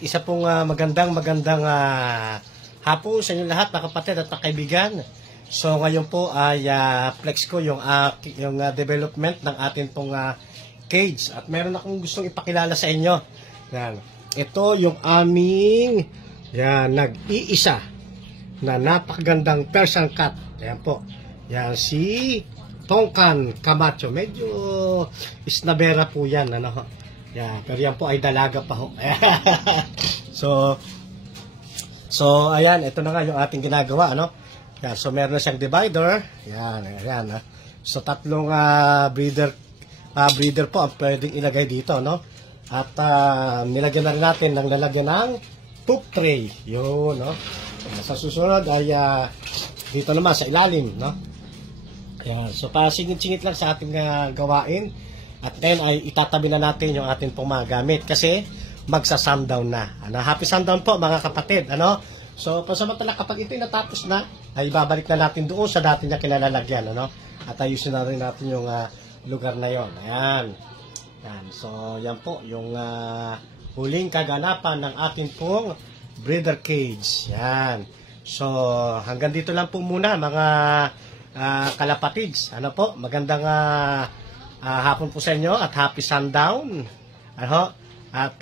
Alright, isa pong magandang hapon sa inyo lahat, mga kapatid at mga kaibigan. So ngayon po ay flex ko yung development ng ating pong cage. At meron akong gustong ipakilala sa inyo. Yan. Ito yung aming nag-iisa na napakagandang Persian cat. Yan po. Yan si Tongkan Camacho. Medyo isnabera po yan. Ano? Yan, pero yan po ay dalaga pa ho. So ayan, ito na nga yung ating ginagawa, ano? Yan, so meron na siyang divider. Yan, ayan. So tatlong breeder po ang pwedeng ilagay dito, no? At nilagyan na rin natin ng lalagyan ng poop tray. Yun, no? Sa susunod ay dito naman sa ilalim, no? Ayan, so pasingit-singit lang sa ating gawain. At then ay itatabi na natin yung ating pong mga gamit kasi magsa-sundown na. Ano? Happy sundown po mga kapatid. Ano? So pansamantala kapag ito'y natapos na, ay babalik na natin doon sa dati niya kinalalagyan. Ano? At ayusin na rin natin yung lugar na yon. Ayan. Ayan. So yan po yung huling kaganapan ng ating pong breeder cage. Yan. So hanggang dito lang po muna mga kalapatids. Ano po? Magandang hapon po sa inyo at happy sundown. Ano? At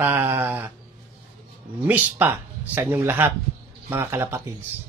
miss pa sa inyong lahat mga kalapatids.